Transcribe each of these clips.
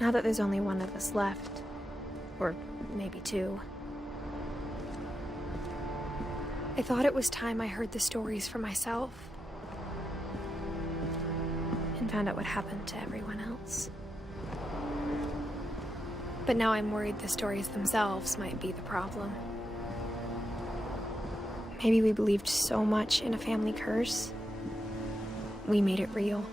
Now that there's only one of us left. Or maybe two. I thought it was time I heard the stories for myself. And found out what happened to everyone else. But now I'm worried the stories themselves might be the problem. Maybe we believed so much in a family curse, we made it real.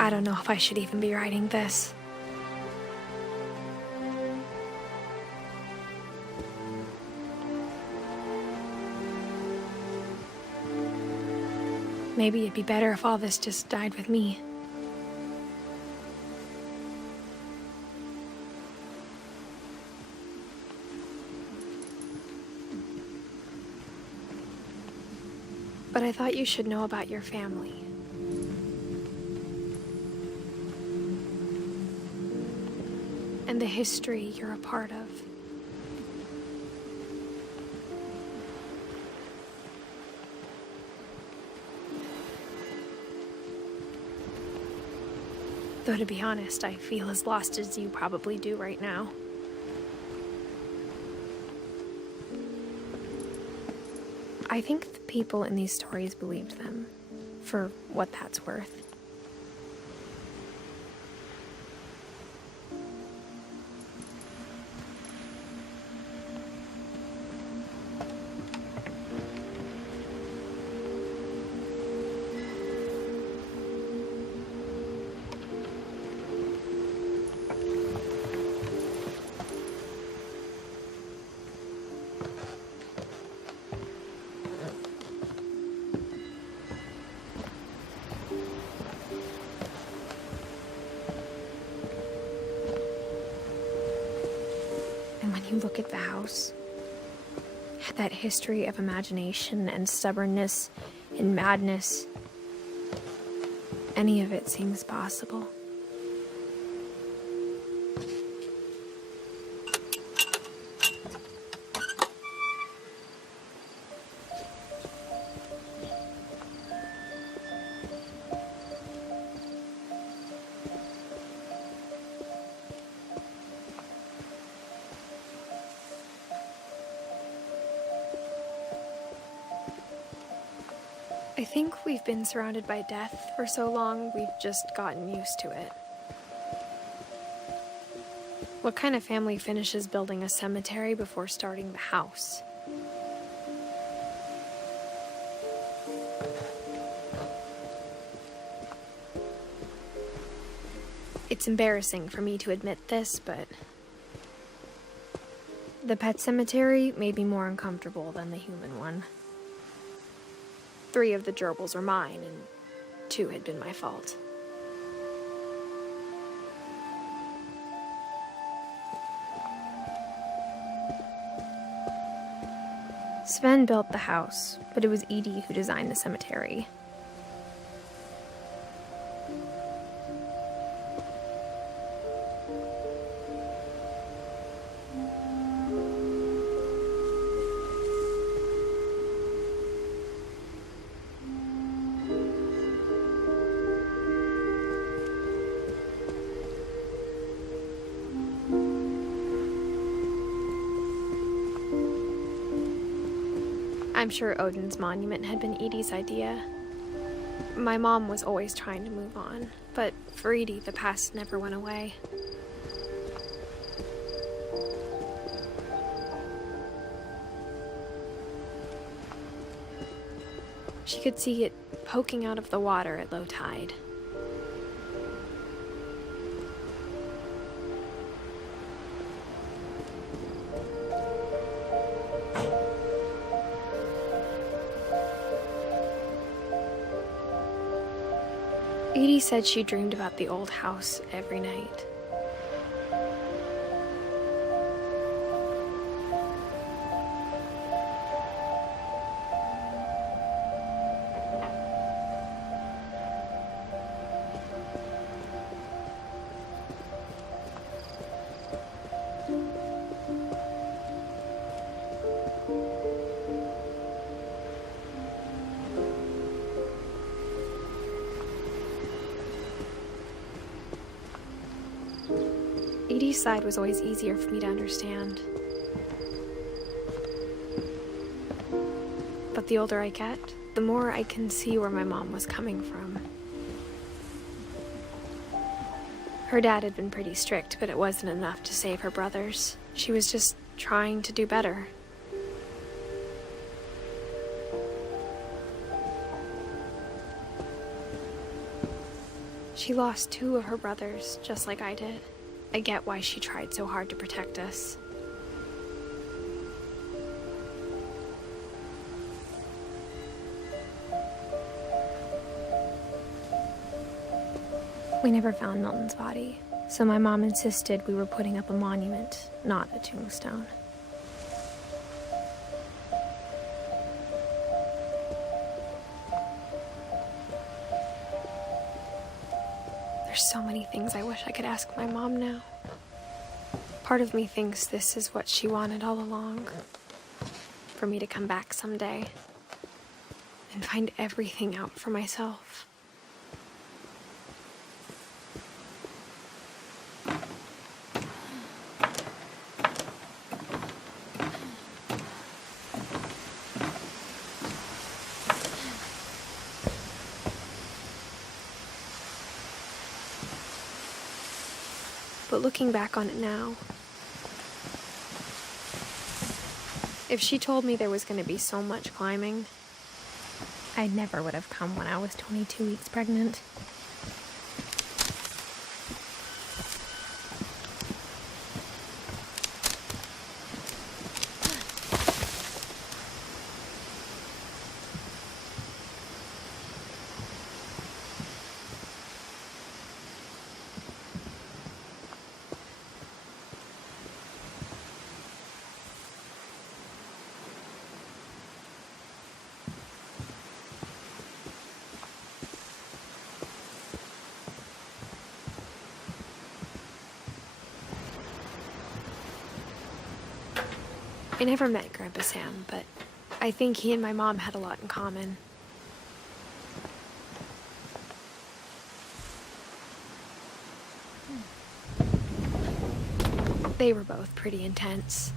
I don't know if I should even be writing this. Maybe it'd be better if all this just died with me. But I thought you should know about your family. And the history you're a part of. Though to be honest, I feel as lost as you probably do right now. I think the people in these stories believed them, for what that's worth. You look at the house, that history of imagination and stubbornness and madness, any of it seems possible. I think we've been surrounded by death for so long, we've just gotten used to it. What kind of family finishes building a cemetery before starting the house? It's embarrassing for me to admit this, but the pet cemetery made me more uncomfortable than the human one. 3 of the gerbils are mine, and 2 had been my fault. Sven built the house, but it was Edith who designed the cemetery. I'm sure Odin's monument had been Edie's idea. My mom was always trying to move on, but for Edie, the past never went away. She could see it poking out of the water at low tide. Edie said she dreamed about the old house every night. Edie's side was always easier for me to understand. But the older I get, the more I can see where my mom was coming from. Her dad had been pretty strict, but it wasn't enough to save her brothers. She was just trying to do better. She lost 2 of her brothers, just like I did. I get why she tried so hard to protect us. We never found Milton's body, so my mom insisted we were putting up a monument, not a tombstone. There's so many things I wish I could ask my mom now. Part of me thinks this is what she wanted all along. For me to come back someday and find everything out for myself. But looking back on it now, if she told me there was going to be so much climbing, I never would have come when I was 22 weeks pregnant. I never met Grandpa Sam, but I think he and my mom had a lot in common. They were both pretty intense.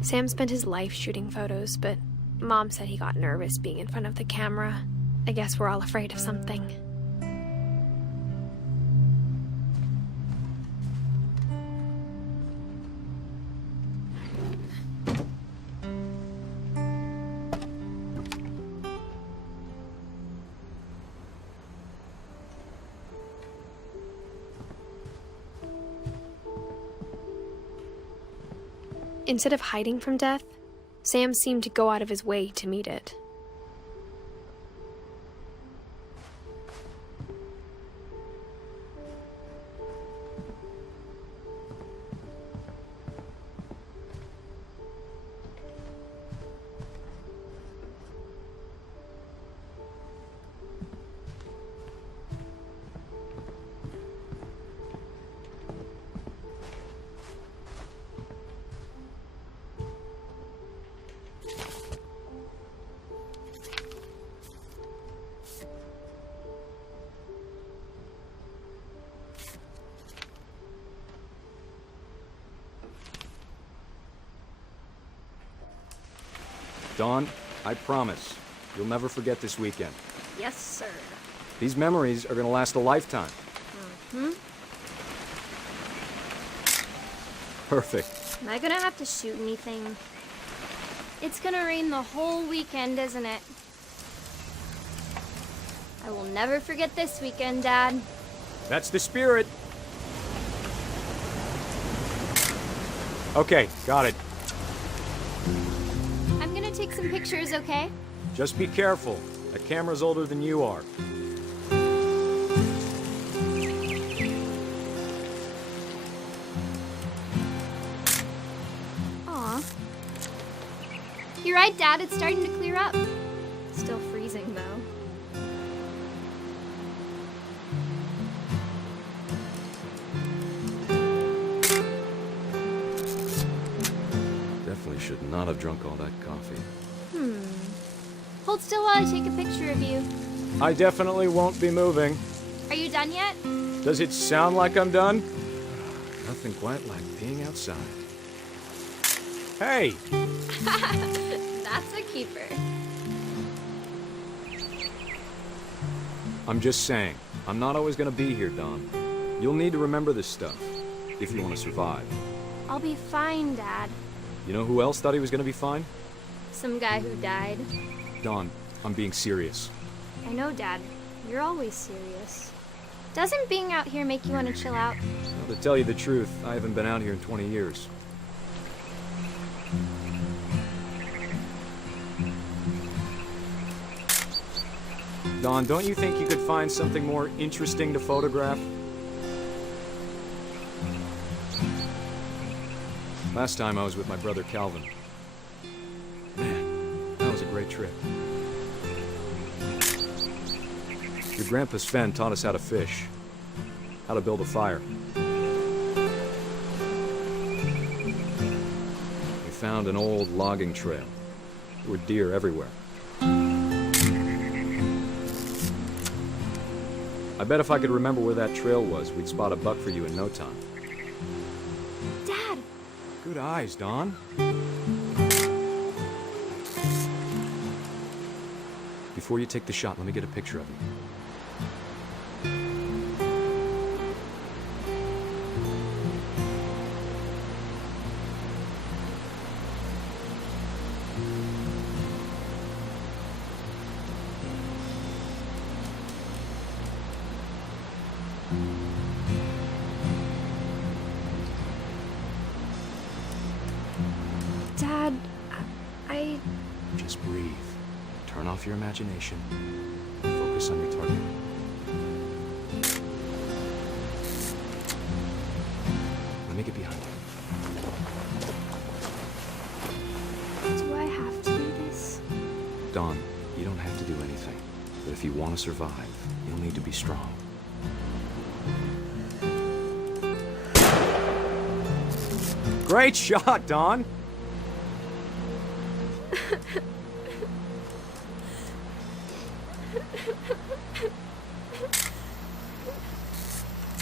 Sam spent his life shooting photos, but Mom said he got nervous being in front of the camera. I guess we're all afraid of something. Instead of hiding from death, Sam seemed to go out of his way to meet it. Dawn, I promise, you'll never forget this weekend. Yes, sir. These memories are gonna last a lifetime. Mm-hmm. Perfect. Am I gonna have to shoot anything? It's gonna rain the whole weekend, isn't it? I will never forget this weekend, Dad. That's the spirit. Okay, got it. I'm gonna take some pictures, okay? Just be careful. That camera's older than you are. Aw. You're right, Dad. It's starting to clear up. Still freezing, though. Definitely should not have drunk all that coffee. Hold still while I take a picture of you. I definitely won't be moving. Are you done yet? Does it sound like I'm done? Nothing quite like being outside. Hey! That's a keeper. I'm just saying, I'm not always gonna be here, Dawn. You'll need to remember this stuff, if you want to survive. I'll be fine, Dad. You know who else thought he was gonna be fine? Some guy who died. Dawn, I'm being serious. I know, Dad. You're always serious. Doesn't being out here make you want to chill out? Well, to tell you the truth, I haven't been out here in 20 years. Dawn, don't you think you could find something more interesting to photograph? Last time I was with my brother Calvin. Man, that was a great trip. Your grandpa Sven taught us how to fish, how to build a fire. We found an old logging trail. There were deer everywhere. I bet if I could remember where that trail was, we'd spot a buck for you in no time. Dad! Good eyes, Dawn. Before you take the shot, let me get a picture of you. Dad, I... Just breathe. Turn off your imagination. Focus on your target. Let me get behind you. Do I have to do this? Dawn, you don't have to do anything. But if you want to survive, you'll need to be strong. Great shot, Dawn!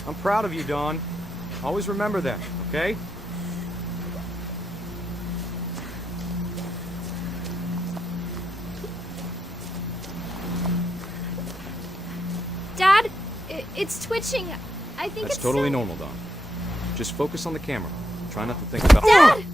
I'm proud of you, Dawn. Always remember that, okay? Dad, it's twitching. I think That's it's totally so... normal, Dawn. Just focus on the camera. Try not to think about... Dad!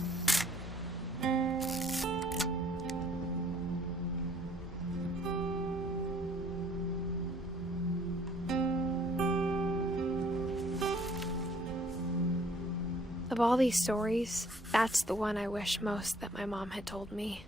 Of all these stories, that's the one I wish most that my mom had told me.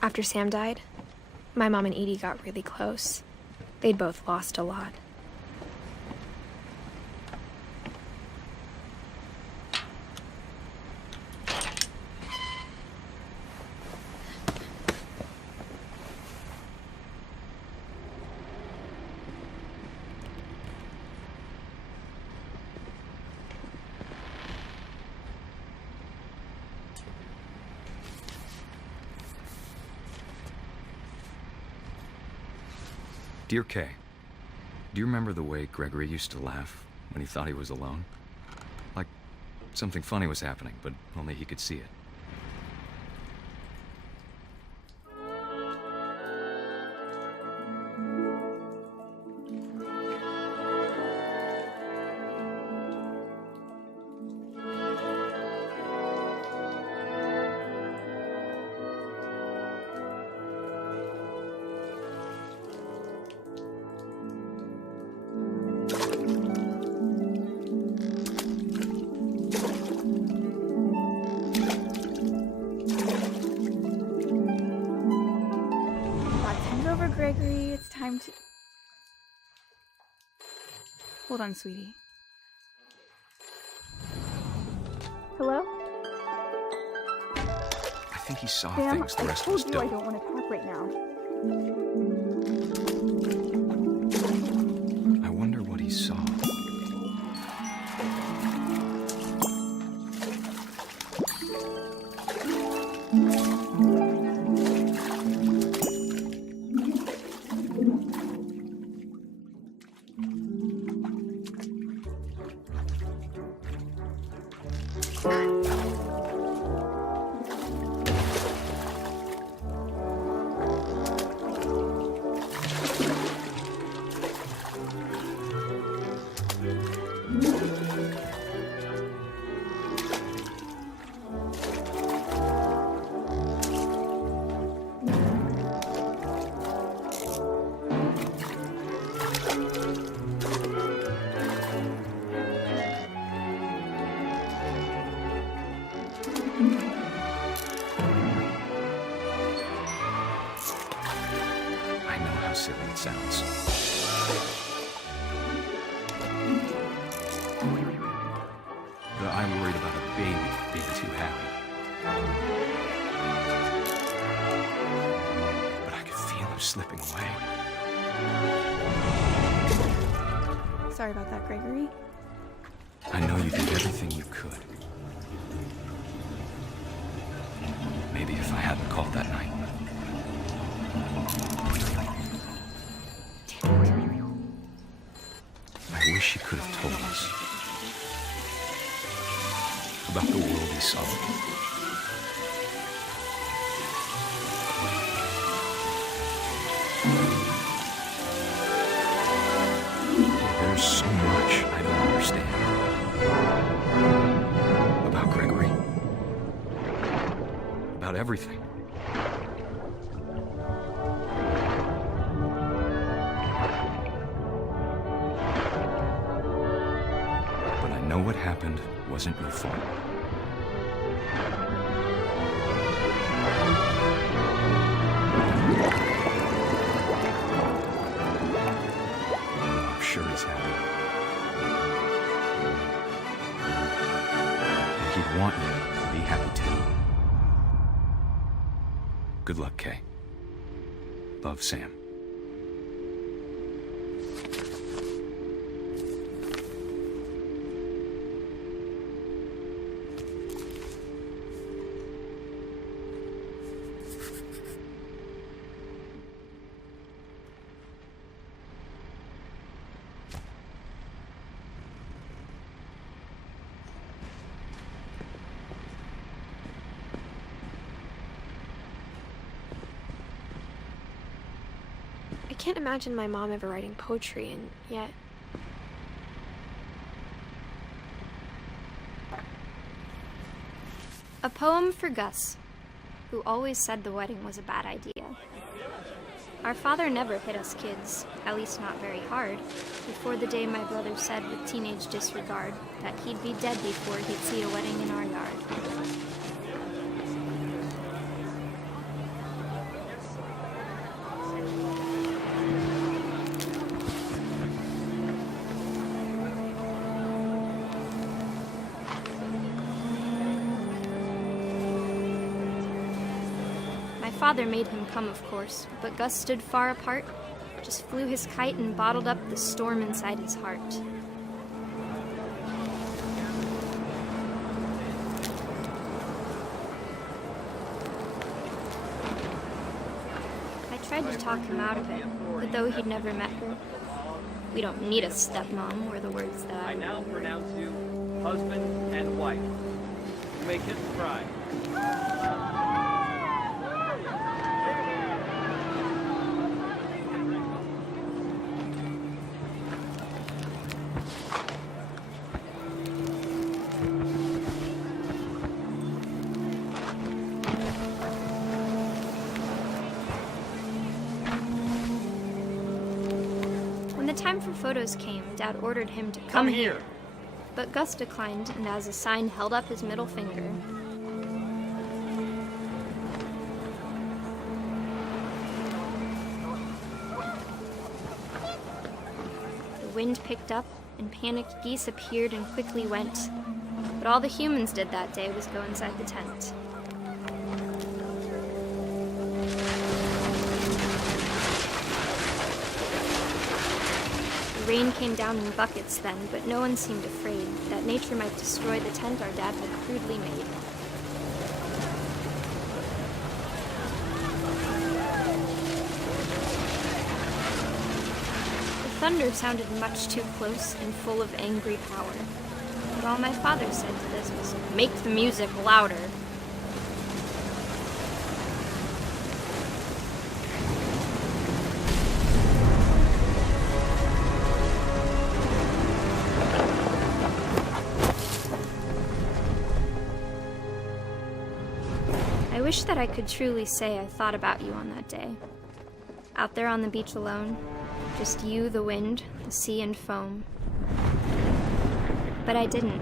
After Sam died, my mom and Edie got really close. They'd both lost a lot. Dear Kay, do you remember the way Gregory used to laugh when he thought he was alone? Like something funny was happening, but only he could see it. Over, Gregory. It's time to... Hold on, sweetie. Hello? I think he saw Sam, things the I rest of told us you don't. I don't want to talk right now. I wonder what he saw. I know how silly it sounds. But I worried about a baby being too happy. But I could feel him slipping away. Sorry about that, Gregory. I know you did everything you could. Maybe if I hadn't called that night. I wish he could have told us about the world he saw. There's so much I don't understand about Gregory, about everything. But I know what happened wasn't your fault. I'm sure he's happy. And he'd want you to be happy too. Good luck, Kay. Love, Sam. I can't imagine my mom ever writing poetry, and yet... A poem for Gus, who always said the wedding was a bad idea. Our father never hit us kids, at least not very hard, before the day my brother said with teenage disregard that he'd be dead before he'd see a wedding in our yard. My father made him come, of course, but Gus stood far apart, just flew his kite and bottled up the storm inside his heart. I tried to talk him out of it, but though he'd never met her, "We don't need a stepmom," were the words that I I now pronounce you husband and wife. You may kiss the bride. When the time for photos came, Dad ordered him to come here. But Gus declined, and as a sign held up his middle finger. The wind picked up, and panicked geese appeared and quickly went. But all the humans did that day was go inside the tent. rain came down in buckets then, but no one seemed afraid that nature might destroy the tent our dad had crudely made. The thunder sounded much too close and full of angry power. But all my father said to this was, "Make the music louder." I wish that I could truly say I thought about you on that day. Out there on the beach alone, just you, the wind, the sea, and foam. But I didn't,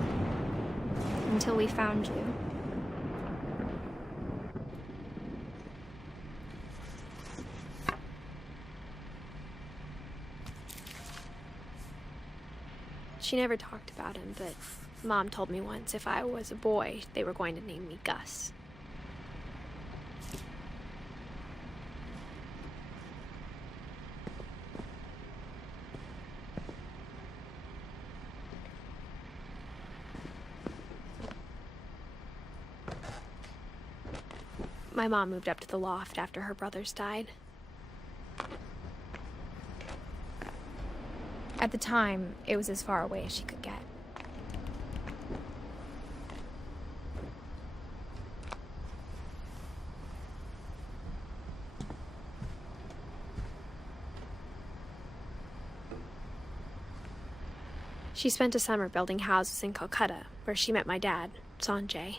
until we found you. She never talked about him, but Mom told me once if I was a boy, they were going to name me Gus. My mom moved up to the loft after her brothers died. At the time, it was as far away as she could get. She spent a summer building houses in Calcutta, where she met my dad, Sanjay.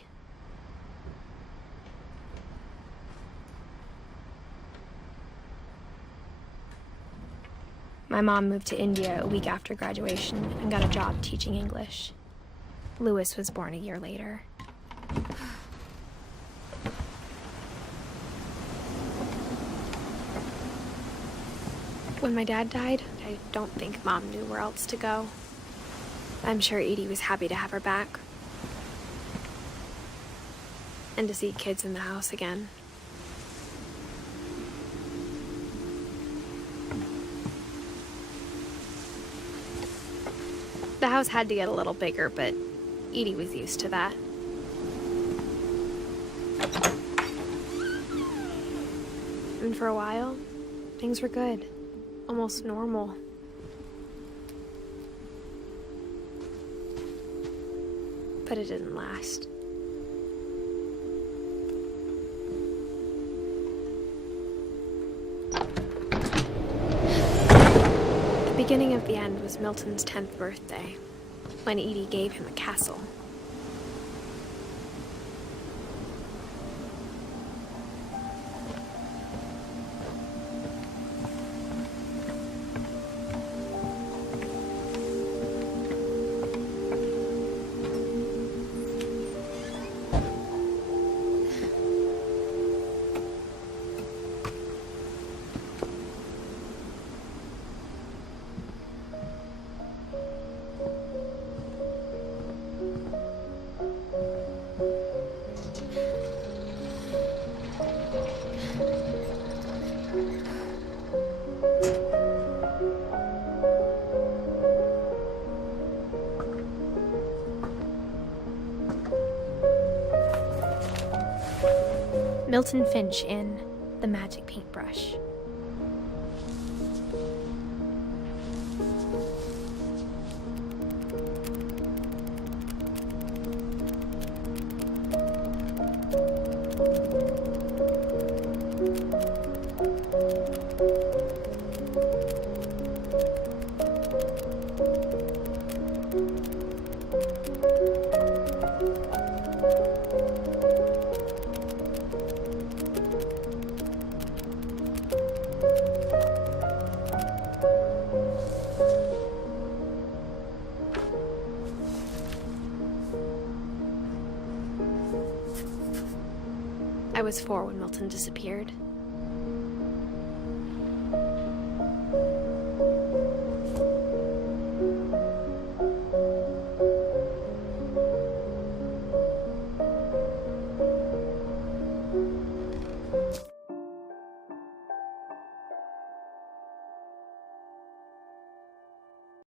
My mom moved to India a week after graduation and got a job teaching English. Louis was born a year later. When my dad died, I don't think Mom knew where else to go. I'm sure Edie was happy to have her back. And to see kids in the house again. The house had to get a little bigger, but Edie was used to that. And for a while, things were good. Almost normal. But it didn't last. The beginning of the end was Milton's 10th birthday, when Edie gave him a castle. Milton Finch in The Magic Paintbrush. I was 4 when Milton disappeared.